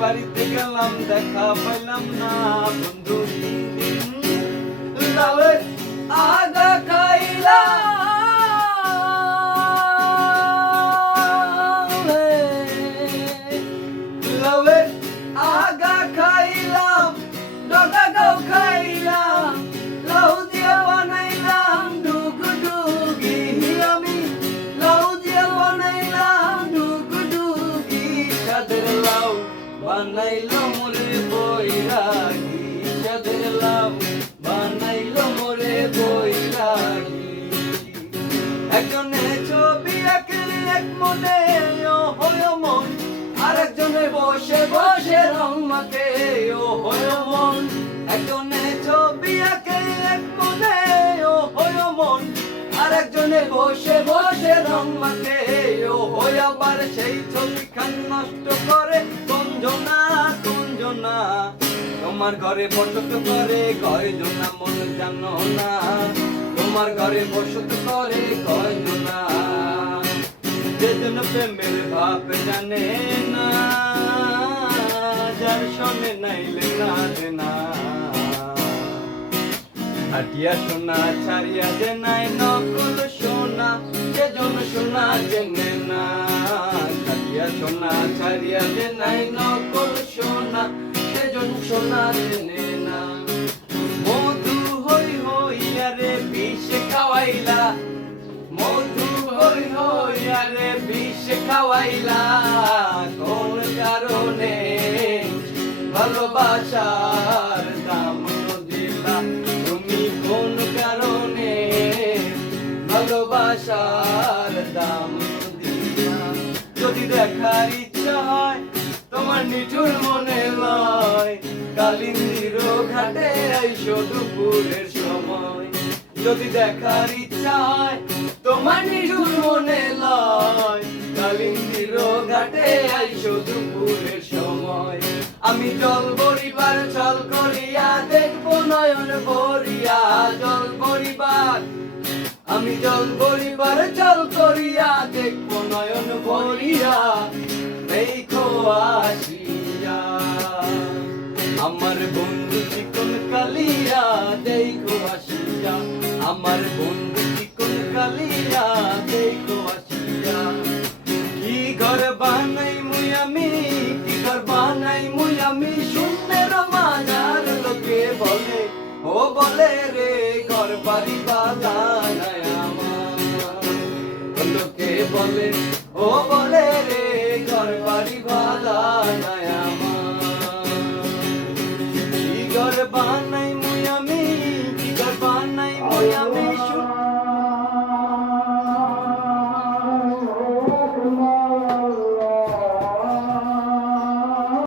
বাড়িতে গেলাম দেখা পাইলাম না বন্ধু লাউয়ের আগা খাইলাম লাউয়ের আগা খাইলাম ডগা গাও খাইলাম লাউ দিয়ে বানাইলাম ডুগডুগি আমি লাউ দিয়ে বানাইলাম ডুগডুগি সাদের লাউ বানাইলো মোরে বৈরাগী সাদের লাউ বানাইলো মোরে বৈরাগী একজনে ছবি আঁকে এক মনে ও হয় মন আরেকজনে বসে বসে রং মাখে ও হয় মন একজনে ছবি আঁকে এক মনে ও হয় মন আরেকজনে বসে বসে রং মাখে ও হয় আবার সেই ছবিখান নষ্ট করে কঞ্জনা কঞ্জনা তোমার ঘরে বসত করে কয়জনা মন জানো না তোমার ঘরে বসত করে কয়জনা যেজন প্রেমের ভাব জানে না যার সনে নাইলে কাঁদে না হাটিয়া সোনা ছাড়িয়া যে নাই নকল সোনা যেজন সোনা চেনে না হাটিয়া সোনা ছাড়িয়া যে নাই নকল সোনা সেজন সোনা চেনে না মধু হই হইয়া রে বিষ খাওয়াইলা মধু হই হইয়া রে বিষ খাওয়াইলা কোন কারণে ভালোবাসার দাম দিলা তুমি কোন কারণে ভালোবাসার দাম দিলা যদি দেখার ইচ্ছা হয় তোমার নিঠুর মনে লয় কালিন্দির ঘাটে আইসো দুপুরের সময় যদি দেখার ইচ্ছা হয় তোমার নিঠুর মনে লয় কালিন্দির ঘাটে আইসো দুপুরের সময় আমি জল ভরিবার ছল করিয়া দেখবো নয়ন ভরিয়া জল ভরিবার আমি জল ভরিবার ছল করিয়া দেখবো নয়ন ভরিয়া দেখো আসিয়া আমার বন্ধু চিকন কালিয়া দেখো আসিয়া আমার বন্ধু চিকন কালিয়া দেখো আসিয়া কি ঘর বানাই মুই আমি কি ঘর বানাই মুই আমি শূন্যের মাঝার লোকে বলে ও বলে রে ঘর বাড়ি বালা নাই আমার লোকে বলে ও বলে